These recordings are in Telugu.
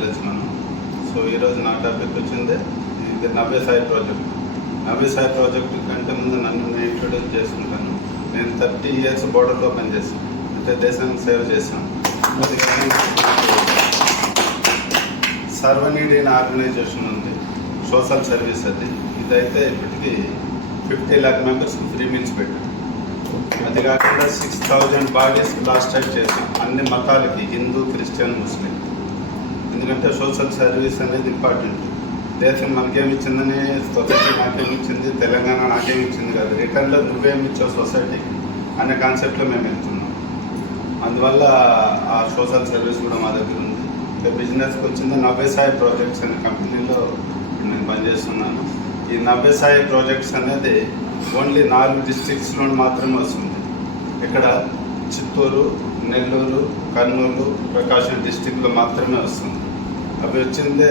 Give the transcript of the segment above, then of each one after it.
వెళ్ళచ్చు మనం. సో ఈరోజు నా టాపిక్ వచ్చింది ఇది నవ్య సాయి ప్రాజెక్ట్. నవ్య సాయి ప్రాజెక్ట్ కంటే ముందు నన్ను నేను ఇంట్రొడ్యూస్ చేసుకుంటాను. నేను 30 years బోర్డర్లో పనిచేస్తాను, అంటే దేశానికి సేవ చేశాను. సర్వనీడ్ అనే ఆర్గనైజేషన్ ఉంది, సోషల్ సర్వీస్ అది. ఇదైతే ఇప్పటికీ 50 lakh members ఫ్రీ మీల్స్ పెట్టారు. అది కాకుండా 6,000 బాడీస్ లాస్ట్ టైం చేసాం, అన్ని మతాలకి, హిందూ, క్రిస్టియన్, ముస్లిం. ఎందుకంటే సోషల్ సర్వీస్ అనేది ఇంపార్టెంట్. దేశం మనకేమిచ్చిందని సొసైటీ నాకేమిచ్చింది, తెలంగాణ నాకేమిచ్చింది కాదు, రిటర్న్లో నువ్వేమిచ్చావు సొసైటీకి అనే కాన్సెప్ట్లో మేము వెళ్తున్నాం. అందువల్ల ఆ సోషల్ సర్వీస్ కూడా మా దగ్గర ఉంది. ఇక బిజినెస్కి వచ్చింది నవ్య సాయి ప్రాజెక్ట్స్ అనే కంపెనీలో నేను పనిచేస్తున్నాను. ఈ నవ్య సాయి ప్రాజెక్ట్స్ అనేది ఓన్లీ 4 డిస్ట్రిక్ట్స్లో మాత్రమే వస్తుంది. ఇక్కడ చిత్తూరు, నెల్లూరు, కర్నూలు, ప్రకాశం డిస్ట్రిక్ట్లో మాత్రమే వస్తుంది. అవి వచ్చిందే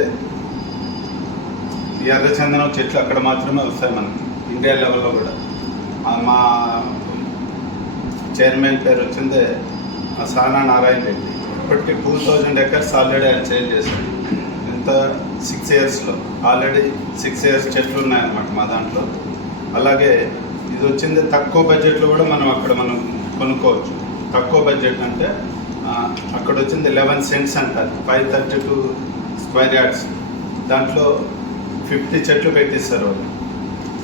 ఎర్రచందనం చెట్లు అక్కడ మాత్రమే వస్తాయి మనకి, ఇండియా లెవెల్లో కూడా. మా చైర్మన్ పేరు వచ్చిందే సానా నారాయణ రెడ్డి. ఇప్పటికీ 2000 acres ఆల్రెడీ ఆయన సేల్ చేశాడు. ఎంత 6 yearsలో ఆల్రెడీ 6 years చెట్లు ఉన్నాయన్నమాట మా దాంట్లో. అలాగే ఇది వచ్చింది తక్కువ బడ్జెట్లో కూడా మనం కొనుక్కోవచ్చు. తక్కువ బడ్జెట్ అంటే అక్కడ వచ్చింది 11 cents అంటారు, 532 square yards. దాంట్లో 50 చెట్లు పెట్టిస్తారు వాళ్ళు.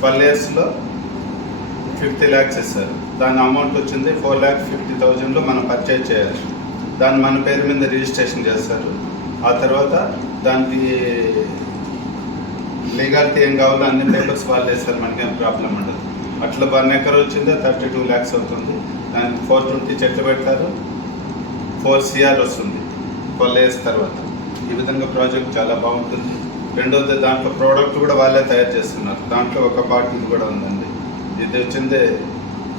12 yearsలో 50 lakhs ఇస్తారు. దాని అమౌంట్ వచ్చింది 4,50,000లో మనం పర్చేజ్ చేయాలి. దాన్ని మన పేరు మీద రిజిస్ట్రేషన్ చేస్తారు. ఆ తర్వాత దానికి లీగాలిటీ ఏం కావాలో అన్ని పేపర్స్ వాళ్ళు వేస్తారు, మనకేం ప్రాబ్లం ఉండదు. అట్లా 1 acre వచ్చిందే 32 lakhs అవుతుంది. దానికి 420 చెట్లు పెడతారు, 4 CR వస్తుంది 12 years తర్వాత. ఈ విధంగా ప్రాజెక్ట్ చాలా బాగుంటుంది. రెండోది దాంట్లో ప్రోడక్ట్ కూడా వాళ్ళే తయారు చేస్తున్నారు. దాంట్లో ఒక పార్ట్ ఇది కూడా ఉందండి. ఇది వచ్చిందే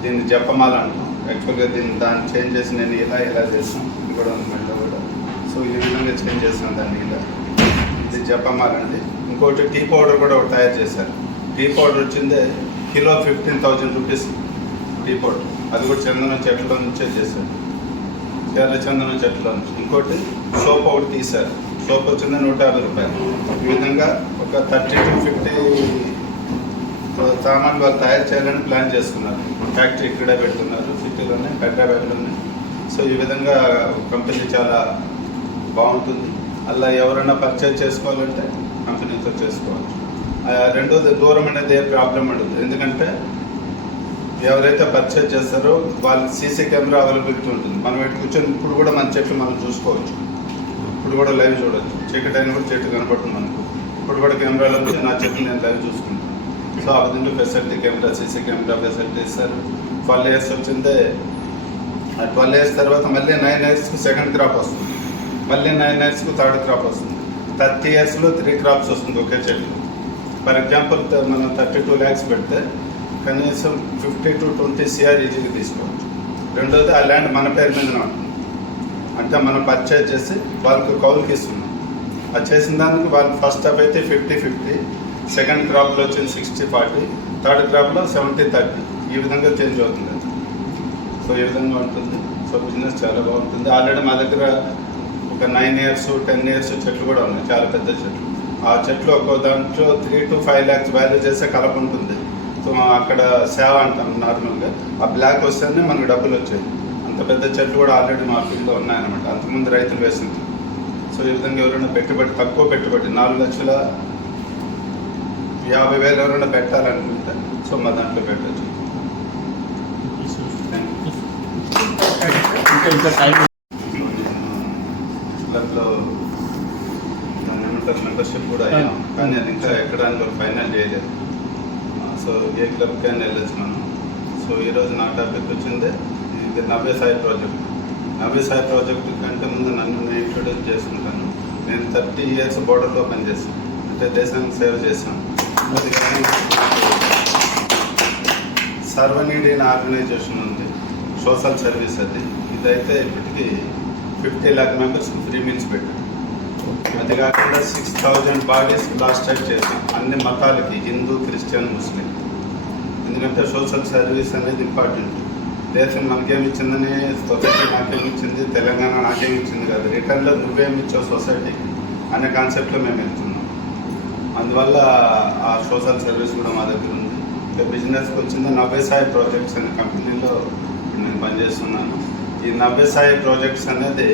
దీన్ని జపమాల అంటాం. యాక్చువల్గా దాన్ని చేంజ్ చేసి నేను ఇలా చేస్తాను. ఇది కూడా ఉంది మెడలో కూడా. సో ఈ విధంగా చేంజ్ చేస్తాను దాన్ని ఇలా. ఇది జపమాల అండి. ఇంకోటి టీ పౌడర్ కూడా ఒకటి తయారు చేశారు. టీ పౌడర్ వచ్చిందే కిలో 15,000 rupees టీ పౌడర్. అది కూడా చందనం చెట్ల నుంచే చేశారు, ఎర్ర చందనం చెట్ల నుంచి. ఇంకోటి సోప్ ఒకటి తీశారు. సోప్ వచ్చింది 150 రూపాయలు. ఈ విధంగా ఒక 30 to 50 సామాన్లు వాళ్ళు తయారు చేయాలని ప్లాన్ చేస్తున్నారు. ఫ్యాక్టరీ ఇక్కడే పెడుతున్నారు, సిటీలోనే, హైదరాబాద్లోనే. సో ఈ విధంగా కంపెనీ చాలా బాగుంటుంది. అలా ఎవరైనా పర్చేజ్ చేసుకోవాలంటే కంపెనీతో చేసుకోవచ్చు. రెండోది దూరం అనేది ఏ ప్రాబ్లం ఉండదు. ఎందుకంటే ఎవరైతే పర్చేజ్ చేస్తారో వాళ్ళకి సీసీ కెమెరా అవైలబిలిటీ ఉంటుంది. మనం ఇటు కూర్చొని ఇప్పుడు కూడా మన చెట్లు మనం చూసుకోవచ్చు. ఇప్పుడు కూడా లైవ్ చూడవచ్చు. చీకటి అయినా కూడా చెట్టు కనపడుతుంది మనకు. ఇప్పుడు కూడా కెమెరాలో వచ్చి నా చెట్లు నేను లైవ్ చూసుకుంటాను. సో ఆ విధంగా facility camera, CC camera facility ఇస్తారు. 12 years వచ్చిందే. ఆ 12 years తర్వాత మళ్ళీ 9 yearsకి సెకండ్ క్రాప్ వస్తుంది, మళ్ళీ 9 yearsకి థర్డ్ క్రాప్ వస్తుంది. 30 yearsలో 3 crops వస్తుంది ఒకే చెట్లు. ఫర్ ఎగ్జాంపుల్ మనం 32 lakhs పెడితే కనీసం 50 to 20 CR ఈజీగా తీసుకోవచ్చు. రెండోది ఆ ల్యాండ్ మన పేరు మీదనే ఉంటుంది. అంటే మనం పర్చేజ్ చేసి వాళ్ళకు కౌలుకి ఇస్తున్నాం. అది చేసిన దానికి వాళ్ళు ఫస్ట్ స్టాప్ అయితే 50-50, సెకండ్ క్రాప్లో వచ్చింది 60-40, థర్డ్ క్రాప్లో 70-30. ఈ విధంగా చేంజ్ అవుతుంది. సో ఈ విధంగా ఉంటుంది. సో బిజినెస్ చాలా బాగుంటుంది. ఆల్రెడీ మా దగ్గర ఒక 9 years, 10 years చెట్లు కూడా ఉన్నాయి, చాలా పెద్ద చెట్లు. ఆ చెట్లు ఒక్కో దాంట్లో 3 to 5 lakhs వాల్యూ చేస్తే కలప ఉంటుంది. సో అక్కడ సేవ అంటాం నార్మల్గా. ఆ బ్లాక్ వస్తేనే మనకు డబ్బులు వచ్చాయి. అంత పెద్ద చెట్లు కూడా ఆల్రెడీ మా ఫీల్డ్లో ఉన్నాయన్నమాట. అంతకుముందు రైతులు వేసింది. సో ఈ విధంగా ఎవరైనా పెట్టుబడి, తక్కువ పెట్టుబడి 4,50,000 ఎవరైనా పెట్టాలనుకుంటే సో మా దాంట్లో పెట్టచ్చు. క్లబ్లో మెంబర్షిప్ కూడా అయ్యాం, కానీ అది ఇంకా ఎక్కడానికి ఫైనల్ చేయలేదు. సో ఏ క్లబ్కైనా వెళ్ళచ్చు మనం. సో ఈరోజు నా టాపిక్ వచ్చిందే ఇది నవ్య సాయి ప్రాజెక్ట్. నవ్య సాయి ప్రాజెక్ట్ కంటే ముందు నన్ను నేను ఇంట్రొడ్యూస్ చేసుకుంటాను. నేను 30 years బోర్డర్లో పనిచేస్తాను, అంటే దేశానికి సేవ చేశాను. అది కానీ సర్వనీడ్ అనే ఆర్గనైజేషన్ ఉంది, సోషల్ సర్వీస్ అది. ఇదైతే ఇప్పటికీ 50 lakh members ఫ్రీ మీల్స్ పెట్టారు. అది కాకుండా 6,000 బాడీస్ లాస్ట్ టైం చేసాం, అన్ని మతాలకి, హిందూ, క్రిస్టియన్, ముస్లిం. ఎందుకంటే సోషల్ సర్వీస్ అనేది ఇంపార్టెంట్. దేశం మనకేమిచ్చిందని సొసైటీ నాకేమిచ్చింది, తెలంగాణ నాకేమిచ్చింది కాదు, రిటర్న్లో నువ్వేమిచ్చావు సొసైటీకి అనే కాన్సెప్ట్లో మేము వెళ్తున్నాం. అందువల్ల ఆ సోషల్ సర్వీస్ కూడా మా దగ్గర ఉంది. ఇంకా బిజినెస్కి వచ్చింది నవ్య సాయి ప్రాజెక్ట్స్ అనే కంపెనీలో నేను పనిచేస్తున్నాను. ఈ నవ్య సాయి ప్రాజెక్ట్స్ అనేది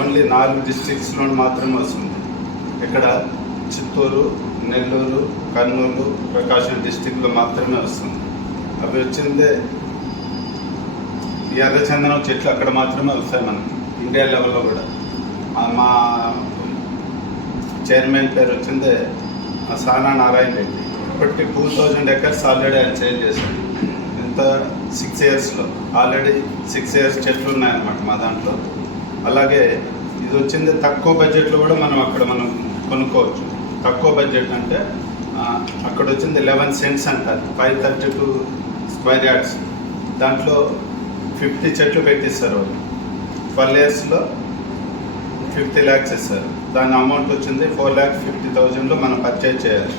ఓన్లీ 4 డిస్ట్రిక్ట్స్లో మాత్రమే వస్తుంది. ఇక్కడ చిత్తూరు, నెల్లూరు, కర్నూలు, ప్రకాశం డిస్టిక్లో మాత్రమే వస్తుంది. అవి వచ్చిందే ఈ ఎర్రచందనం చెట్లు అక్కడ మాత్రమే వస్తాయి మనకి, ఇండియా లెవెల్లో కూడా. మా చైర్మన్ పేరు వచ్చిందే సానా నారాయణ రెడ్డి. ఇప్పటికీ 2000 ఎకర్స్ ఆల్రెడీ ఆయన సేల్ చేశాడు. ఎంత 6 ఇయర్స్లో ఆల్రెడీ 6 ఇయర్స్ చెట్లు ఉన్నాయన్నమాట మా దాంట్లో. అలాగే ఇది వచ్చింది తక్కువ బడ్జెట్లో కూడా మనం కొనుక్కోవచ్చు. తక్కువ బడ్జెట్ అంటే అక్కడ వచ్చింది 11 సెంట్స్ అంటారు, 532 స్క్వేర్ యార్డ్స్. దాంట్లో 50 చెట్లు పెట్టిస్తారు వాళ్ళు. 12 ఇయర్స్లో 50 lakhs ఇస్తారు. దాని అమౌంట్ వచ్చింది 4,50,000లో మనం పర్చేజ్ చేయాలి.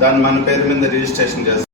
దాన్ని మన పేరు మీద రిజిస్ట్రేషన్ చేస్తాం.